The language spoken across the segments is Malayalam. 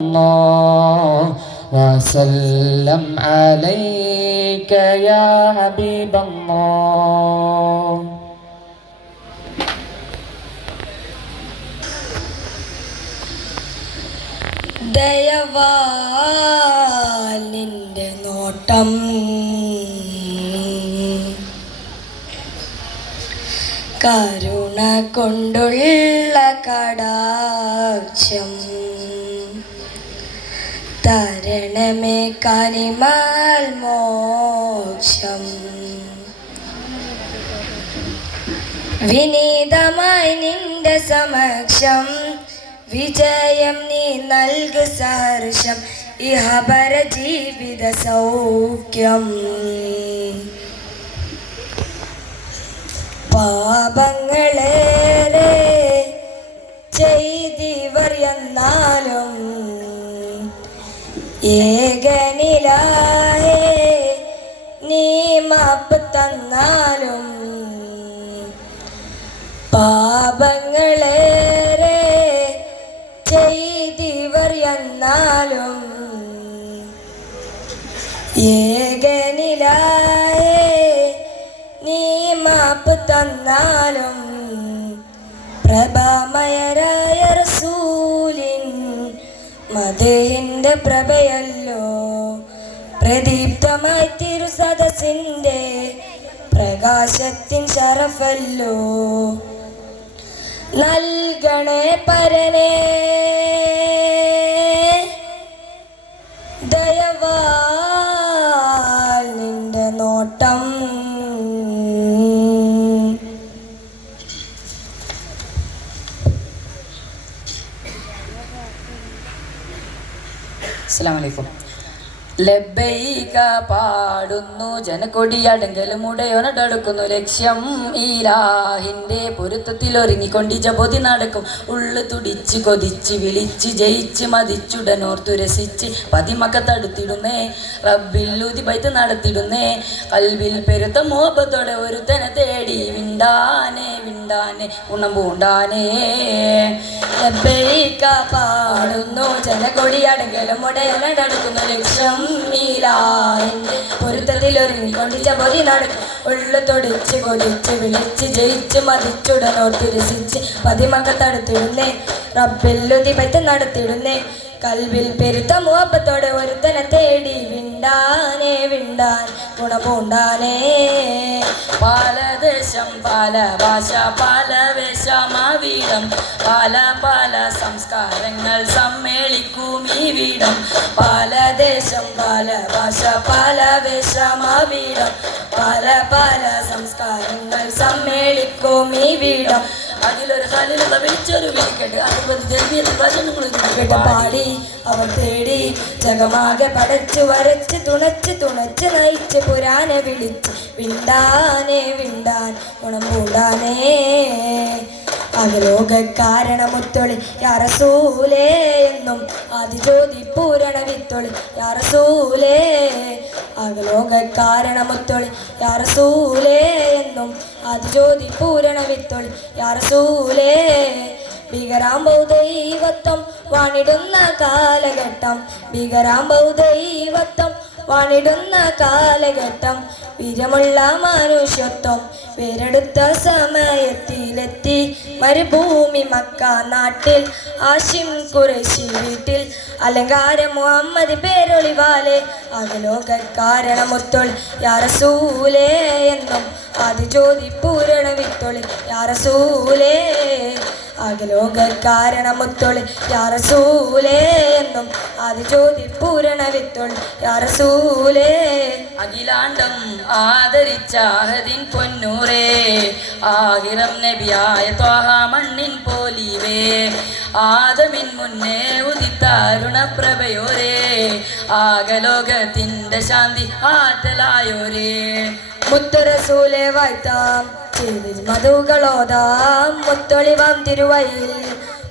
الله وسلم عليك يا حبيب الله ദയവാൽ നിന്റെ നോട്ടം കരുണ കൊണ്ടുള്ള കടാക്ഷം തരണമേ കനിമാൽ മോക്ഷം. വിനീതമായി നിന്റെ സമക്ഷം. വിജയം നീ നൽകു സഹർഷം. ഇഹപര ജീവിത സൗഖ്യം. പാപങ്ങളേറെ ചെയ്തിവർ എന്നാലും ഏകനിലായേ നീ മാപ്പ് തന്നാലും പാപങ്ങളേറെ ചെയ്തിവർ എന്നാലും ഏകനിലായേ നീ മാപ്പ് തന്നാലും പ്രഭാമയരായ റസൂലിൻ മതേന്റെ പ്രഭയല്ലോ. പ്രദീപ്തമായി തിരു സദസ്സിന്റെ പ്രകാശത്തിൻ ശരഫല്ലോ. നൽകണേ പരനേ. അസ്സലാമലൈക്കും. ലബൈക പാടുന്നു ജനക്കൊടിയടങ്കലും ഉടയോനടടുക്കുന്നു ലക്ഷ്യം ഈലാഹിന്റെ പൊരുത്തത്തിൽ ഒരുങ്ങിക്കൊണ്ടി ജപതി നടക്കും. ഉള്ളു തുടിച്ച് കൊതിച്ച് വിളിച്ച് ജയിച്ച് മതിച്ചുടനോർത്തു രസിച്ച് പതിമക്ക തടുത്തിടുന്നേ റബ്ബില്ലുതി ബൈത്ത് നടത്തിടുന്നേ കൽവിൽ പെരുത്ത മോപത്തോടെ ഒരുത്തനെ തേടി വിണ്ടാനെ വിണ്ടാനെ ഗുണം പൂണ്ടാനേ. പാടുന്നു പാടുന്നു ജനകൊടിയടങ്കലും ഉടയനടക്കുന്നു ലക്ഷം നീലായിന്റെ പൊരുത്തത്തിൽ ഒരുങ്ങിക്കൊണ്ട് ചപതി നടക്കും. ഉള്ളു തൊടിച്ച് കൊതിച്ച് വിളിച്ച് ജയിച്ച് മതിച്ചുടനോ രസിച്ച് പതിമക്ക തടുത്തിടുന്നേ. റബ്ബില്ലുതി പറ്റി നടത്തിടുന്നേ. കൽവിൽ പെരുത്ത മുഹബത്തോടെ ഒരുത്തനെ തേടി വിണ്ടാനേ വിണ്ടാൻ ഗുണപൂണ്ടാനേ. പല ദേശം പല ഭാഷ പല വേഷമാവീടം പല പല സംസ്കാരങ്ങൾ സമ്മേളിക്കും ഈ വീടം. പാലദേശം പല ഭാഷ പല വേഷമാവീടം പല പല സംസ്കാരങ്ങൾ സമ്മേളിക്കും ഈ വീടം. അതിലൊരു കല്ലിലുള്ള വെളിച്ചൊരു വിളിക്കട്ട് അതുപോലെ വചനങ്ങളും കേട്ട പാടി അവൻ തേടി ജഗമാകെ പടച്ചു വരച്ച് തുണച്ച് തുണച്ച് നയിച്ച് പുരാനെ വിളിച്ച് വിണ്ടാനെ വിണ്ടാൻ ഗുണം പൂണ്ടാനേ അകലോക കാരണമുത്തൊളി യാറസൂലേ എന്നും ആദിജ്യോതി പൂരണ വിത്തൊളി യാറസൂലേ. അകലോക കാരണമുത്തൊളി യാറസൂലേ എന്നും ആദിജ്യോതി പൂരണ വിത്തൊളി യാറസൂലേ. ഭീകരാംബൗ ദൈവത്വം വാണിടുന്ന കാലഘട്ടം ഭീകരാംബൗ ദൈവത്വം വാണിടുന്ന കാലഘട്ടം വീരമുള്ള മനുഷ്യത്വം പേരെടുത്ത സമയത്തിലെത്തി. മരുഭൂമി മക്ക നാട്ടിൽ ആശിം കുറശി വീട്ടിൽ. അലങ്കാരം മുഹമ്മദ് പേരൊളിവാലെ അകലോക കാരണമൊത്തൊൾ. യാറസൂലേ എന്നും അത് പൂരണ വിത്തൊളി യാറസൂലേ അകലോക കാരണമൊത്തൊളി യാറസൂലേ എന്നും ആദിജ്യോതി പൂരണ വിത്തൊളി യാറസൂലേ. അഖിലാണ്ടം ആദരിച്ച അഹദിൻ പൊന്നൂറേ. ആകിരം നബിയായ ത്വാഹ മണ്ണിൻ പോലീവേ. ആദമിൻ മുന്നേ ഉദിത്താരുണപ്രഭയോരേ ആകലോകത്തിന്റെ ശാന്തി ആറ്റലായോരേ. മുത്തരസൂലെ വായ്ത്താം മധുകളോതാം മുത്തൊളിവാം തിരുവയിൽ.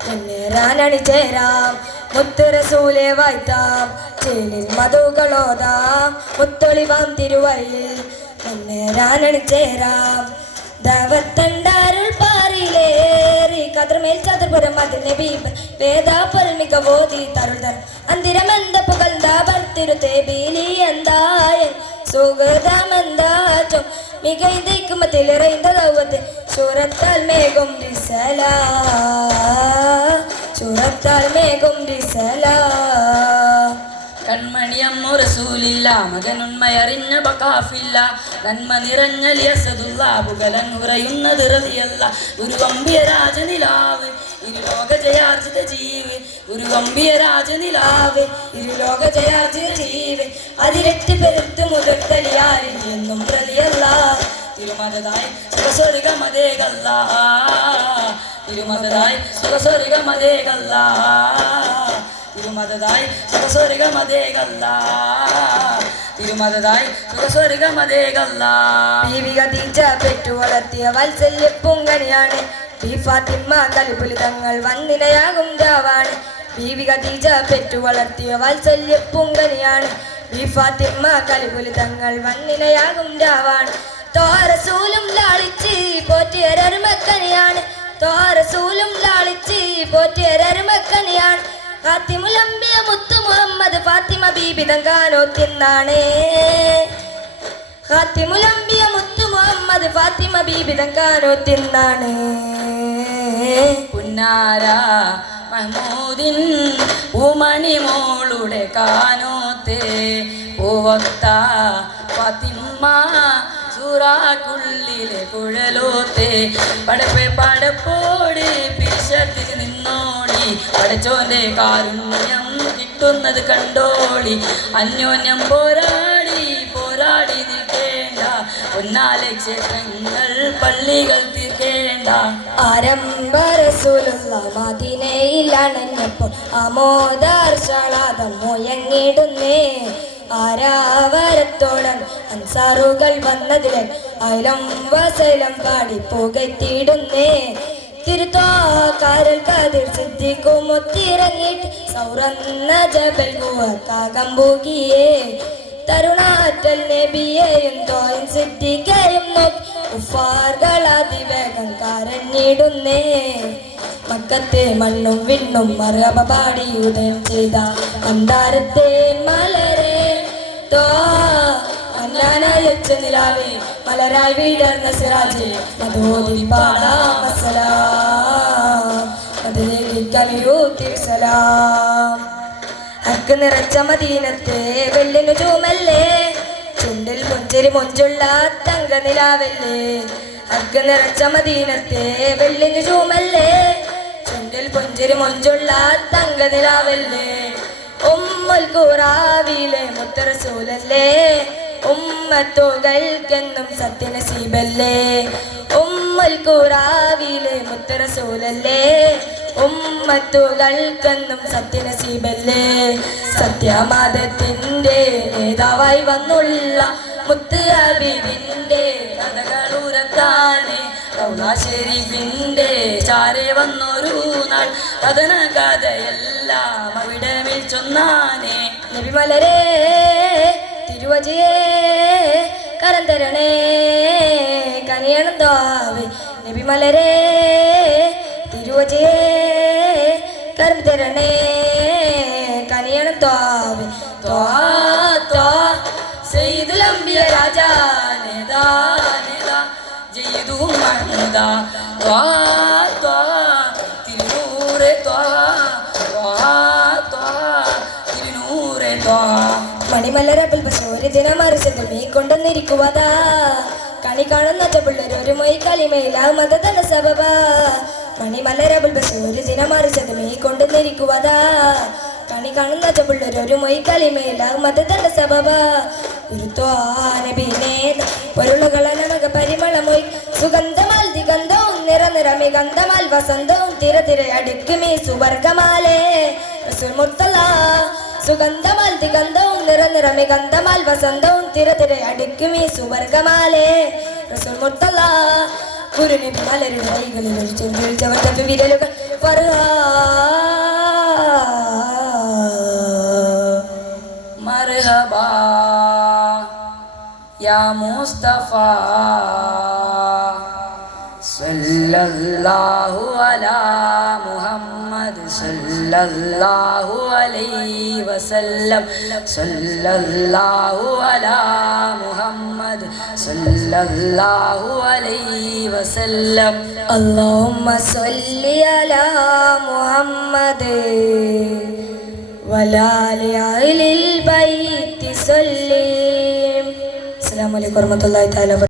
മുന്നേറാനണി ചേരാം മുത്തുരസൂലെ വായ്ത്താം. ചേലിൽ മധുകളോതാം മുത്തൊളിവാം തിരുവയിൽ. മുന്നേറാനണി ചേരാം ദവത്തണ്ടാരുൾ പാറിയിലേറി. കതിർമേൽ ചതുർപുരം അതിൽ നബീബൻ വേദാപുരം മികവോതി തരുതർ അന്തിരമെന്ത പുകഴ്ന്ന ഭർത്തിരുത്തേ ബീലി എന്തായൻ സുഗതമെന്താച്ചും മികൈന്തിക്കുമത്തിലിറൈந்த ദൗവത്ത് ശൂരത്താൽ മേഘം റിസല കൺമണിയമ്മു റസൂലില്ല. മകൻ ഉണ്മയറിഞ്ഞ ബക്കാഫില്ല നന്മ നിറഞ്ഞ ലിയസദുള്ള പുകലൻ ഉറയുന്നത് റളിയല്ല. ഒരു വമ്പിയ രാജനിലാവ്. ഇരുലോക ജയാർജിത ജീവ്. ഒരു വമ്പിയ രാജനിലാവ്. ഇരുലോക ജയാർജിത ജീവ്. അതിരറ്റ് പെരുത്ത് മുതത്തലിയാരിൽ എന്നും പ്രതിയല്ല തിരുമതതായി സുഖസ്വരികമതേകല്ല മതേകല്ല തിരുമതതായി സുഖസ്വരിക മതേകല്ല തിരുമതതായി സുഖസ്വരിക മതേകല്ല തിരുമതതായി സുഖസ്വരിക മതേകല്ല ബീവിക തീച്ച പെറ്റു വളർത്തിയ വത്സല്യ പൂങ്കണിയാണ് ഫാത്തിമ്മ കലിപ്പുലി തങ്ങൾ വന്നിനയാകും രാവാണ്. ബീവിക തീച്ച പെറ്റു വളർത്തിയ വാത്സല്യ പൂങ്കണിയാണ് കലിപ്പുലി തങ്ങൾ വന്നിനയാകും രാവാണ്. തോരസൂലും ലാളിച്ച് പോറ്റിയൊരരുമക്കനിയാണ്. തോരസൂലും ലാളിച്ച് പോറ്റിയൊരരുമക്കനിയാണ്. ഫാത്തിമുലമ്പിയ മുത്തു മുഹമ്മദ് ഫാത്തിമ ബീബി മുഹമ്മദ് ഫാത്തിമ ബീബി മഹ്മൂദിൻ മോളുടെ കാനോത്തെ. കുഴലോത്തെ. പടപ്പെ പടപ്പോട് പിശത്തിൽ നിന്നോളി പടച്ചോന്റെ കാരുണ്യം കിട്ടുന്നത് കണ്ടോളി. അന്യോന്യം പോരാടി പോരാടി നിൽക്കേണ്ട. പൊന്നാലെ ക്ഷേത്രങ്ങൾ പള്ളികൾ തീർക്കേണ്ട. ആരംഭരസുലുള്ള മദിനയിൽ അണഞ്ഞപ്പോൾ ആമോദർഷാളാതം മുയങ്ങിടുന്നേ ആരാവരത്തോളം അൻസാറുകൾ വന്നതിലെ അയലം വസലം പാടി പുകത്തിടുന്നേ തിരുത്തോക്കാരൽ കതിർ സിദ്ധിക്കും ഒത്തിറങ്ങിയിട്ട് സൗറന്ന ജബൽ കാകം പോകിയേ. തരുണാറ്റൽ നബിയെയും തോയും സിദ്ധിക്കയും നോക്കി ഉഫാർകളാതിവേഗം കരഞ്ഞിടുന്നേ. മക്കത്തെ മണ്ണും വിണ്ണും മറബ പാടി ഉദയം ചെയ്ത അന്താരത്തെ മലരെ തോ അന്നാനയച്ച നിലാവേ മലരായി വീടർന്ന സിറാജേ മധോതി പാടാം അക്ക് നിറച്ച മദീനത്തെ വെള്ളിനു ചൂമല്ലേ ചുണ്ടിൽ മുഞ്ചിരി മുഞ്ചുള്ള തങ്ക നിലാവല്ലേ. അക്ക് നിറച്ച മദീനത്തെ വെള്ളിനു ചൂമല്ലേ ചുണ്ടിൽ പുഞ്ചിരി മുഞ്ചുള്ള തങ്ക നിലാവല്ലേ. ഉമ്മൽ കൂറാവിലെ മുത്തറസൂലല്ലേ ഉമ്മത്തുകൾക്കെന്നും സത്യനസീബല്ലേ? ഉമ്മൽ കൂറാവിലെ മുത്തറസൂലല്ലേ? ഉമ്മത്തുകൾക്കെന്നും സത്യനസീബല്ലേ? സത്യമാതത്തിന്റെ നേതാവായി വന്നുള്ള മുത്ത് അബിബിന്റെ കഥകളുരത്താനെ ഷെരീഫിന്റെ ചാരെ വന്നൊരു നാൾ കഥന കഥയെല്ലാം അവിടെ വിളിച്ചൊന്നാനെ നബിമലരേ കരം തരണേ കനിയണം ദ്വാവേ നബിമലരേ തിരുവജയേ കരം തരണേ കനിയണം ദ്വാവേ ദ്വാ ദ്വാ സെയ്തുലംബിയ രാജാ നേതാ നേതാ ജയ്തു മഹ്മുദ ത്വാ ത്വാ തിരുനൂറെ ത്വാ ത്വാ ത്വാ തിരുനൂറെ ത്വാ മണിമലര പുൽപശോര് ദിനമറിച്ചത് നീ കൊണ്ടുവന്നിരിക്കുവതാ. കണി കാണുന്ന പിള്ളേർ ഒരു മൊയ് കളിമയിലാ മതതല സബബ മണിമലര ഒരു ദിനമറിച്ചത് നീ കൊണ്ടുവന്നിരിക്കുവതാ. കണി കാണുന്ന പിള്ളേർ ഒരു മൊയ് കളിമയിലാ മതതല സബബ ഗുരുത്വാനബിനെ പൊരുളുകള നമക പരിമളമൊയ് സുഗന്ധമാൽ ദിഗന്ധവും നിറനിറമി ഗന്ധമാൽ വസന്തവും തിര തിര അടുക്കുമീ സുവർഗമാലേ. സുഗന്ധമാൽ ദിഗന്ധവും നിറമി ഗന്ധമാൽ വസന്തവും തിരതിരയടിക്കുമീ സുവർഗമാലേ. റസൂൽ മുർത്തല്ല കുരുണി പലരുടെ കൈകളിൽ ഒഴിച്ചവർ തപ്പി വിരലുകൾ മർഹബാ യാ മുസ്തഫ സല്ലല്ലാഹു അലാ മുഹമ്മദ് സല്ല محمد صلى الله عليه وسلم صلى الله على محمد صلى الله عليه وسلم اللهم صل على محمد وعلى آل البيت سلم السلام عليكم ورحمة الله تعالى وبركاته